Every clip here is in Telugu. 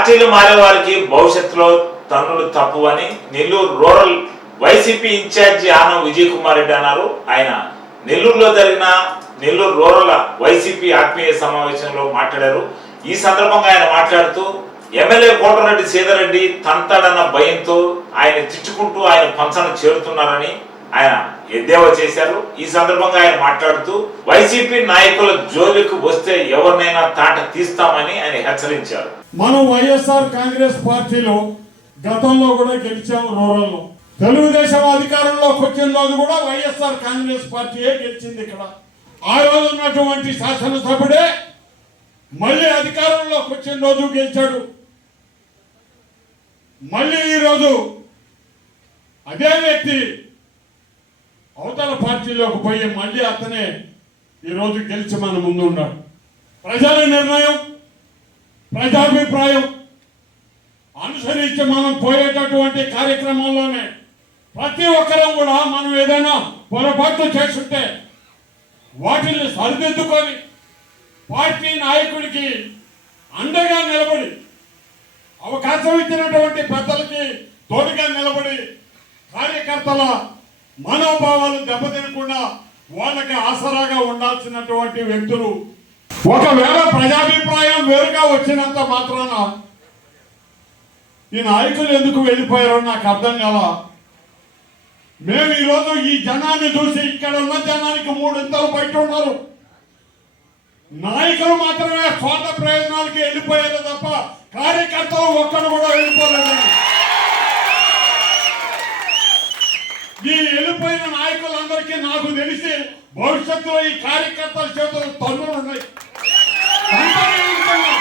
పార్టీలు మారే వారికి భవిష్యత్తులో తన్నులు తప్పువని Nellore rural YCP incharge Anam Vijay Kumar Reddy అన్నారు. ఆయన నెల్లూరులో జరిగిన నెల్లూరు రూరల్ వైసీపీ ఆత్మీయ సమావేశంలో మాట్లాడారు. ఈ సందర్భంగా ఆయన మాట్లాడుతూ ఎమ్మెల్యే కోటరెడ్డి సీతారెడ్డి తంతాడన్న భయంతో ఆయన తిట్టుకుంటూ ఆయన పంచన చేరుతున్నారని ఆయన ఎద్దేవా చేశారు. ఈ సందర్భంగా ఆయన మాట్లాడుతూ వైసీపీ నాయకుల జోలికి వస్తే ఎవరినైనా తాట తీస్తామని ఆయన హెచ్చరించారు. మనం వైఎస్ఆర్ కాంగ్రెస్ పార్టీలో గతంలో కూడా గెలిచాము రూరల్లో. తెలుగుదేశం అధికారంలోకి వచ్చిన రోజు కూడా వైఎస్ఆర్ కాంగ్రెస్ పార్టీయే గెలిచింది ఇక్కడ. ఆ రోజు ఉన్నటువంటి శాసనసభ్యుడే మళ్ళీ అధికారంలోకి వచ్చిన రోజు గెలిచాడు. మళ్ళీ ఈరోజు అదే వ్యక్తి అవతల పార్టీలోకి పోయి మళ్ళీ అతనే ఈరోజు గెలిచి మన ముందు ఉన్నాడు. ప్రజల నిర్ణయం ప్రజాభిప్రాయం అనుసరించి మనం పోయేటటువంటి కార్యక్రమంలోనే ప్రతి ఒక్కరం కూడా మనం ఏదైనా పొరపాట్లు చేస్తుంటే వాటిని సరిదిద్దుకొని పార్టీ నాయకుడికి అండగా నిలబడి అవకాశం ఇచ్చినటువంటి పెద్దలకి తోడుగా నిలబడి కార్యకర్తల మనోభావాలు దెబ్బతినకుండా వాళ్ళకి ఆసరాగా ఉండాల్సినటువంటి వ్యక్తులు ఒకవేళ ప్రజాభిప్రాయం వేరుగా వచ్చినంత మాత్రాన ఈ నాయకులు ఎందుకు వెళ్ళిపోయారో నాకు అర్థం కాల. మేము ఈరోజు ఈ జనాన్ని చూసి ఇక్కడ ఉన్న జనానికి మూడింతలు బయట ఉన్నారు. నాయకులు మాత్రమే స్వార్థ ప్రయోజనాలకి వెళ్ళిపోయారు తప్ప కార్యకర్తలు ఒక్కడు కూడా వెళ్ళిపోలేదండి ఈ వెళ్ళిపోయిన నాయకులందరికీ నాకు తెలిసి భవిష్యత్తులో ఈ కార్యకర్తల చేతులు తన్నులు ఉన్నాయి. తండ్రి ఉంటున్నా.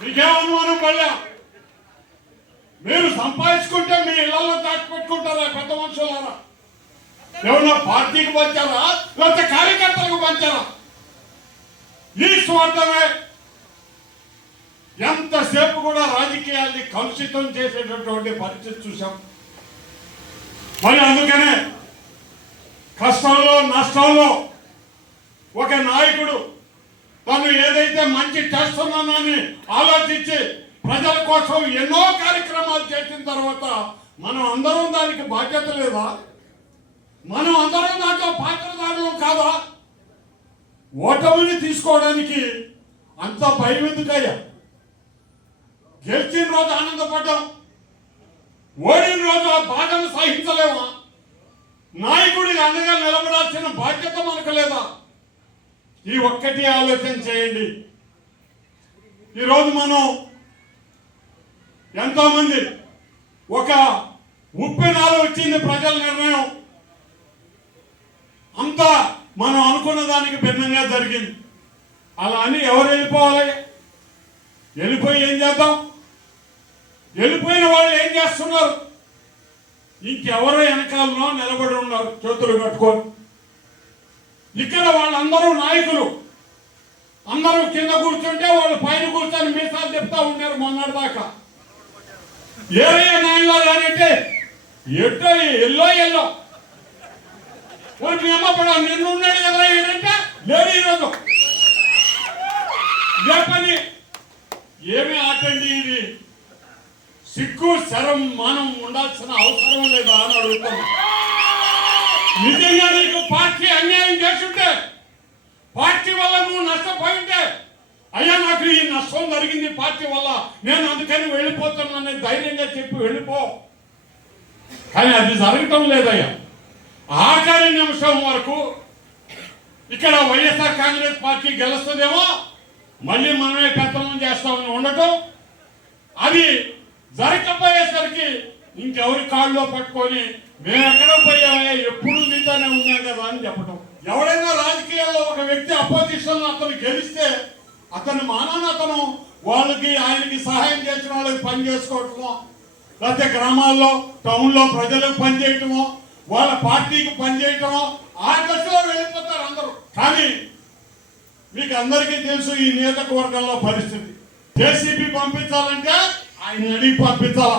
మీకేం అనుమానం పడలే మీరు సంపాదించుకుంటే మీ ఇళ్ళలో దాచిపెట్టుకుంటారా పెద్ద మనుషులారా? ఏమన్నా పార్టీకి పంచారా? లేకపోతే కార్యకర్తలకు పంచారా? ఈ స్వార్థమే. ఎంతసేపు కూడా రాజకీయాల్ని కలుషితం చేసేటటువంటి పరిస్థితి చూసాం మరి అందుకనే కష్టంలో నష్టంలో ఒక నాయకుడు తను ఏదైతే మంచి చేస్తున్నానని ఆలోచించి ప్రజల కోసం ఎన్నో కార్యక్రమాలు చేసిన తర్వాత మనం అందరం దానికి బాధ్యత లేదా? మనం అందరం దాంట్లో పాత్రదారులు కాదా? ఓటమిని తీసుకోవడానికి అంత భయం ఎందుకయ్యా? గెలిచిన రోజు ఆనందపడ్డాం ఓడిన రోజు ఆ బాధను సహించలేమా నాయకుడికి అండగా నిలబడాల్సిన బాధ్యత మనకు లేదా? ఈ ఒక్కటి ఆలోచన చేయండి. ఈరోజు మనం ఎంతో మంది ఒక ఉప్పెనాలు వచ్చింది ప్రజల నిర్ణయం. అంతా మనం అనుకున్న దానికి భిన్నంగా జరిగింది. అలా అని ఎవరు వెళ్ళిపోవాలి? వెళ్ళిపోయి ఏం చేద్దాం? వెళ్ళిపోయిన వాళ్ళు ఏం చేస్తున్నారు? ఇంకెవరో వెనకాలలో నిలబడి ఉన్నారు చేతులు కట్టుకొని. ఇక్కడ వాళ్ళందరూ నాయకులు. అందరూ కింద కూర్చుంటే వాళ్ళు పైన కూర్చొని మీసాలు చెప్తా ఉన్నారు మొన్నటి దాకా. ఏరయ్య నాయన అంటే ఎట్టో ఎల్లో ఎల్లో. వాడికి అమ్మపడ నిన్ను ఉన్నాడు కదా ఏంటంటే లేడు ఈరోజు ఏ పని ఏమి ఆటండి ఇది? సిగ్గు శరం మానం ఉండాల్సిన అవసరం లేదా అని అడుగుతాను నిజంగా నీకు పార్టీ అన్యాయం చేస్తుంటే పార్టీ వల్ల నువ్వు నష్టపోయింటే అయ్యా నాకు ఈ నష్టం జరిగింది పార్టీ వల్ల. నేను అందుకని వెళ్ళిపోతున్నానని ధైర్యంగా చెప్పి వెళ్ళిపో. కానీ అది జరగటం లేదయ్యా. ఆఖరి నిమిషం వరకు ఇక్కడ వైఎస్ఆర్ కాంగ్రెస్ పార్టీ గెలుస్తుందేమో మళ్ళీ మనమే పెత్తనం చేస్తామని ఉండటం అది జరగకపోయేసరికి ఇంకెవరి కాళ్ళలో పట్టుకొని మేము ఎక్కడ పోయామయ్యా ఎప్పుడు మీతోనే ఉన్నాం కదా అని చెప్పటం. ఎవడైనా రాజకీయాల్లో ఒక వ్యక్తి అపోజిషన్ అతను గెలిస్తే అతని మానాన అతను వాళ్ళకి ఆయనకి సహాయం చేసిన వాళ్ళకి పని చేసుకోవటమో లేకపోతే గ్రామాల్లో టౌన్లో ప్రజలకు పనిచేయటము వాళ్ళ పార్టీకి పనిచేయటమో ఆ దశలో వెళ్ళిపోతారు అందరూ. కానీ మీకు అందరికీ తెలుసు ఈ నియోజకవర్గంలో పరిస్థితి. జేసీబీ పంపించాలంటే ఆయన అడిగి పంపించాలా?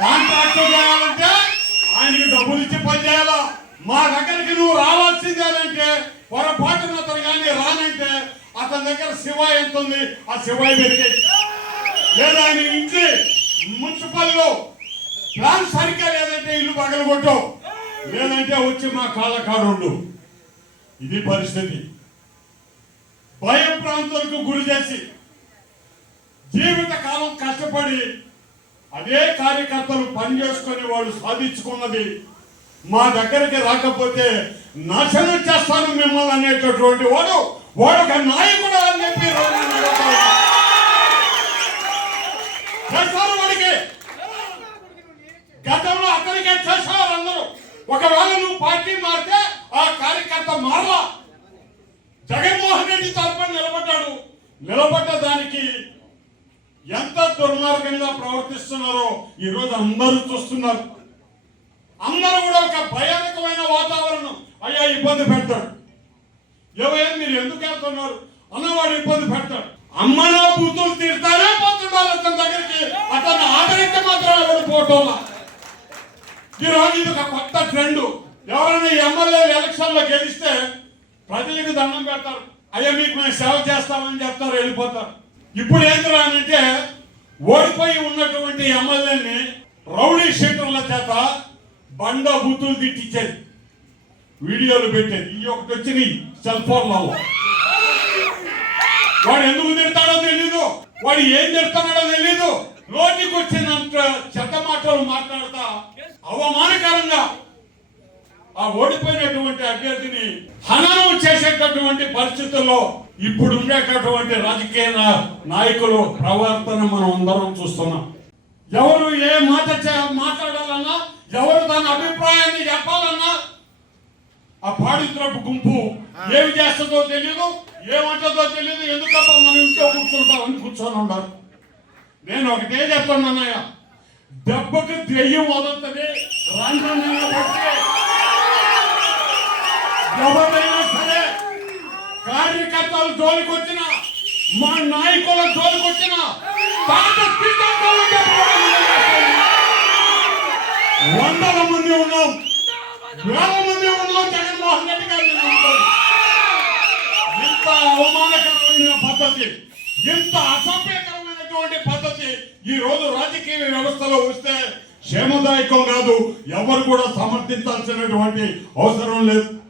కాంట్రాక్ట్ చేయాలంటే ఆయనకి డబ్బులు ఇచ్చి పని చేయాలా? మా దగ్గరికి నువ్వు రావాల్సిందేనంటే పొరపాటున అతను కానీ రానంటే అతని దగ్గర శివాయి ఎంత ఉంది? ఆ శివాయి పెరిగాయి లేదా ఆయన ఇంటి మున్సిపల్లో ప్లాన్ సరిగ్గా లేదంటే ఇల్లు పగలగొట్టు లేదంటే వచ్చి మా కాళ్ళ ఇది పరిస్థితి. భయం ప్రాంతాలకు గురి చేసి జీవిత కాలం కష్టపడి అదే కార్యకర్తలు పనిచేసుకొని వాళ్ళు సాధించుకున్నది మా దగ్గరికి రాకపోతే నాశనం చేస్తాను మిమ్మల్ని అనేటటువంటి వాడు వాడు ఒక నాయకుడు అని చెప్పి చేస్తారు వాడికి. గతంలో అతనికే చేసేవారు అందరూ. ఒకవేళ నువ్వు పార్టీ మారితే ఆ కార్యకర్త మారలా. జగన్మోహన్ రెడ్డి తరపున నిలబడ్డాడు. నిలబడ్డ దానికి ఎంత దుర్మార్గంగా ప్రవర్తిస్తున్నారో ఈరోజు అందరూ చూస్తున్నారు. అందరూ కూడా ఒక భయానకమైన వాతావరణం. అయ్యా ఇబ్బంది పెడతాడు ఎవరైనా మీరు ఎందుకు వెళ్తున్నారు? అన్నవాడు ఇబ్బంది పెడతాడు అమ్మనా బూతులు తీరుతారే పోతుండాలి అతని దగ్గరికి. అతను ఆదరించి మాత్రం ఎవరు పోవటం ఈ రోజు ఇది ఒక కొత్త ట్రెండ్ ఎవరైనా ఎమ్మెల్యే ఎలక్షన్లో గెలిస్తే ప్రజలకు దండం పెడతారు. అయ్యా మీకు మేము సేవ చేస్తామని చెప్తారు వెళ్ళిపోతారు. ఇప్పుడు ఏంటి అంటే ఓడిపోయి ఉన్నటువంటి ఎమ్మెల్యేని రౌడీ షీటర్ల చేత బండ బూతులు తిట్టించేది. వీడియోలు పెట్టేది. ఈ ఒకటి వచ్చినాయి సెల్ ఫోన్లలో వాడు ఎందుకు తిడతాడో తెలీదు. వాడు ఏం తిడతాడో తెలీదు. నోటికి వచ్చినంత చెత్త మాటలు మాట్లాడతా అవమానకరంగా ఆ ఓడిపోయినటువంటి అభ్యర్థిని హననం చేసేటటువంటి పరిస్థితుల్లో ఇప్పుడు ఉండేటటువంటి రాజకీయ నాయకులు ప్రవర్తన మనం అందరం చూస్తున్నాం. ఎవరు ఏ మాట మాట్లాడాలన్నా ఎవరు తన అభిప్రాయాన్ని చెప్పాలన్నా ఆ పాడిత్రపు గుంపు ఏమి చేస్తుందో తెలియదు ఏమంటుందో తెలియదు ఎందుకప్ప మనం ఇంట్లో కూర్చుంటామని కూర్చొని ఉండరు నేను ఒకటే చెప్తున్నానయ్య దెబ్బకు దెయ్యం వదులుతుంది రంధ్రంగా ఎవరైనా కార్యకర్తలు జోలికొచ్చిన మా నాయకుల జోలికొచ్చిన వందల మంది ఉన్నాం. వేల మంది ఉన్నాం జగన్మోహన్ రెడ్డి గారిని ఇంత అవమానకరమైన పద్ధతి ఇంత అసభ్యకరమైనటువంటి పద్ధతి ఈ రోజు రాజకీయ వ్యవస్థలో వస్తే క్షేమదాయకం కాదు. ఎవరు కూడా సమర్థించాల్సినటువంటి అవసరం లేదు.